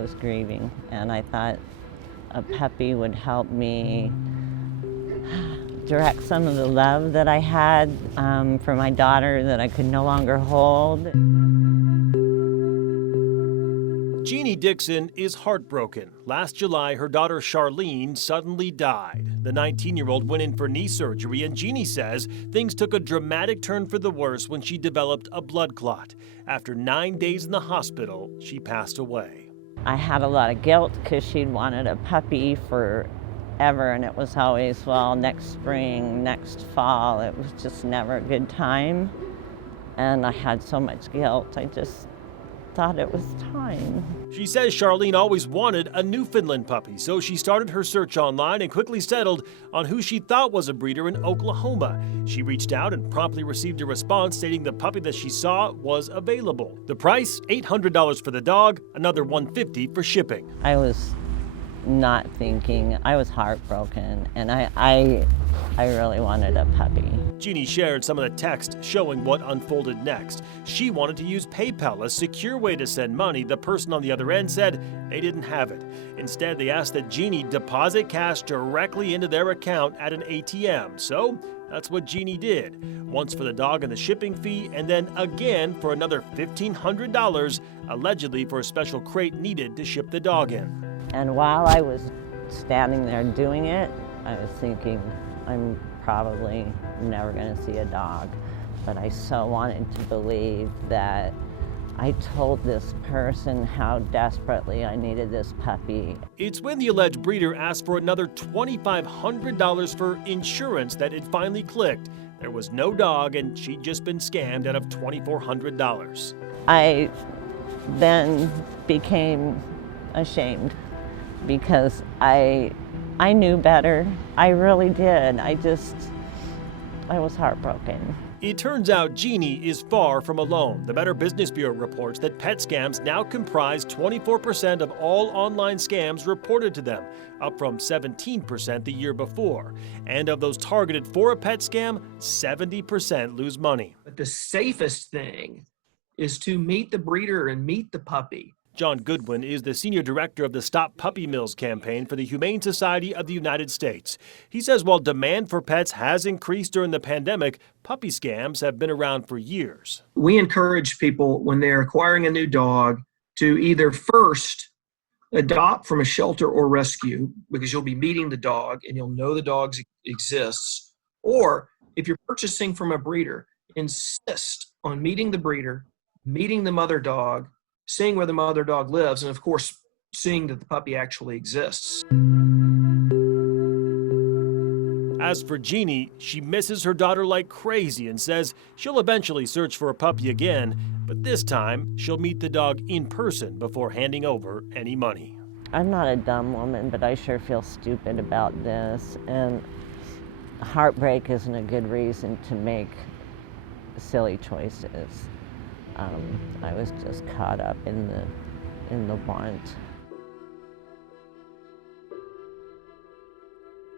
was grieving, and I thought a puppy would help me direct some of the love that I had for my daughter that I could no longer hold. Jeannie Dixon is heartbroken. Last July, her daughter Charlene suddenly died. The 19-year-old went in for knee surgery, and Jeannie says things took a dramatic turn for the worse when she developed a blood clot. After 9 days in the hospital, she passed away. I had a lot of guilt because she'd wanted a puppy forever, and it was always, well, next spring, next fall. It was just never a good time, and I had so much guilt. I just thought it was time. She says Charlene always wanted a Newfoundland puppy, so she started her search online and quickly settled on who she thought was a breeder in Oklahoma. She reached out and promptly received a response stating the puppy that she saw was available. The price, $800 for the dog, another $150 for shipping. I was not thinking. I was heartbroken, and I really wanted a puppy. Jeannie shared some of the text showing what unfolded next. She wanted to use PayPal, a secure way to send money. The person on the other end said they didn't have it. Instead, they asked that Jeannie deposit cash directly into their account at an ATM. So that's what Jeannie did. Once for the dog and the shipping fee, and then again for another $1,500, allegedly for a special crate needed to ship the dog in. And while I was standing there doing it, I was thinking, I'm probably never going to see a dog. But I so wanted to believe that I told this person how desperately I needed this puppy. It's when the alleged breeder asked for another $2,500 for insurance that it finally clicked. There was no dog, and she'd just been scammed out of $2,400. I then became ashamed because I knew better. I really did. I was heartbroken. It turns out Jeannie is far from alone. The Better Business Bureau reports that pet scams now comprise 24% of all online scams reported to them, up from 17% the year before. And of those targeted for a pet scam, 70% lose money. But the safest thing is to meet the breeder and meet the puppy. John Goodwin is the senior director of the Stop Puppy Mills campaign for the Humane Society of the United States. He says while demand for pets has increased during the pandemic, puppy scams have been around for years. We encourage people when they're acquiring a new dog to either first adopt from a shelter or rescue, because you'll be meeting the dog and you'll know the dog exists. Or if you're purchasing from a breeder, insist on meeting the breeder, meeting the mother dog, seeing where the mother dog lives, and of course, seeing that the puppy actually exists. As for Jeannie, she misses her daughter like crazy and says she'll eventually search for a puppy again, but this time she'll meet the dog in person before handing over any money. I'm not a dumb woman, but I sure feel stupid about this, and heartbreak isn't a good reason to make silly choices. I was just caught up in the want.